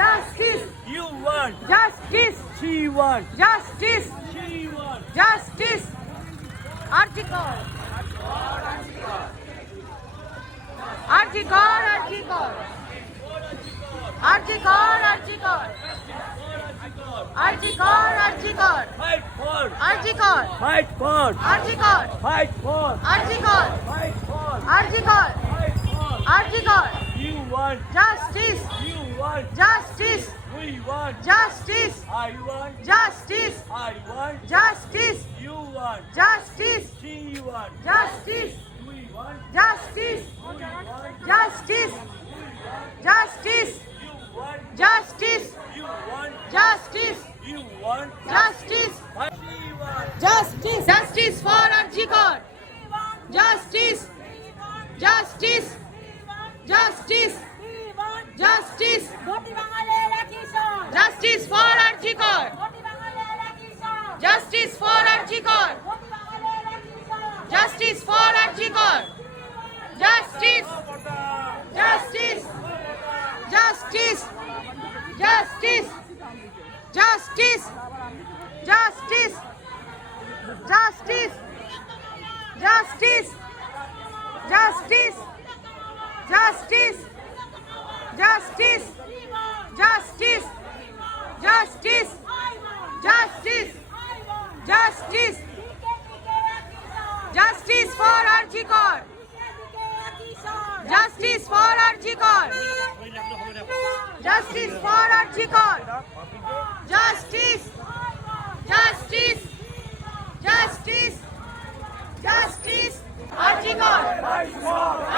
Justice. You want. Justice. She want. Justice. She want. Justice. Arji Kaur. Arji Kaur. Arji Kaur. Arji Kaur. Arji Kaur. Arji Kaur. Arji Kaur. Fight for. Arji Kaur. Fight for. Arji Kaur. Fight for. Arji Kaur. Fight for. Arji Kaur. Fight for. Arji Kaur. You want. Justice. You want. Justice. We want. Justice. I want. Justice. I want. Justice. You want. Justice. She want. Justice. We want. Justice. We want. Justice. Justice. You want. Justice. You want. Justice. You want. Justice. She want. Justice. Justice for Arji Kaur. Justice. Justice. Justice. Justice. Justice for Arji Kaur. Justice for Arji Kaur. Justice for Arji Kaur. Justice. Justice. Justice. Justice. Justice. Justice. Justice. Justice. Justice. Justice. Justice. Justice. Justice. Justice. Justice. Justice for Arji Kaur. Justice for Arji Kaur. Justice for Arji Kaur. Justice. Justice. Justice. Justice. Arji Kaur.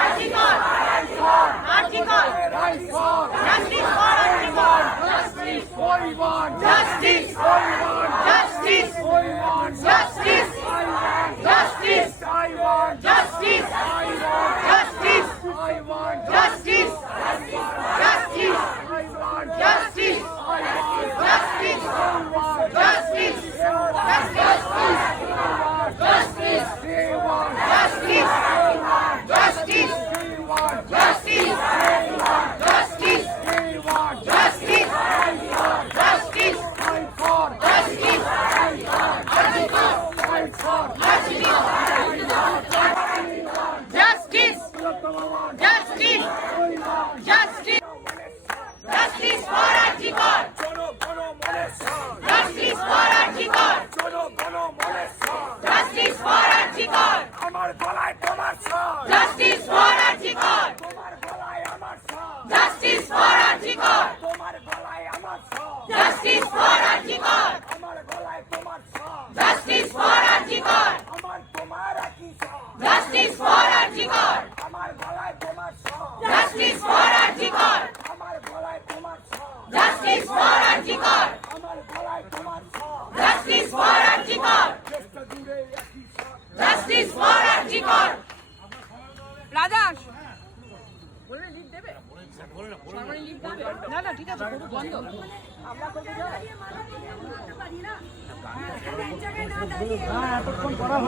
Arji Kaur. Arji Kaur. Justice for Arji Kaur. Justice. Justice. Justice. Justice. Justice. Justice. Justice. Justice. Justice. Justice. Justice. Justice. Justice. Justice. Justice. Justice. Justice. Justice. Justice. Arji Kaur. Arji Kaur. Justice. Justice. Justice. Justice for Arji Kaur. Justice for Arji Kaur. Justice for Arji Kaur. আমার গলায় তোমার সর Justice for Arji Kaur. তোমার গলায় আমার সর Justice for Arji Kaur. তোমার গলায় আমার সর Justice for Arji Kaur. আমার গলায় তোমার সর Justice for Arji Kaur. আমার তোমার কি সর Justice for Arji Kaur. আমার গলায় তোমার সর Justice for Arji Kaur. আমার গলায় তোমার সর Justice for Arji Kaur. আমার গলায় তোমার সর Justice for Arji Kaur. চেষ্টা দূরে একই সর Justice for Arji Kaur. রাজাস বলে লিখ দেবে সরকারি লিখ দেবে না না ঠিক আছে পুরো বন্ধ আমরা করতে যাই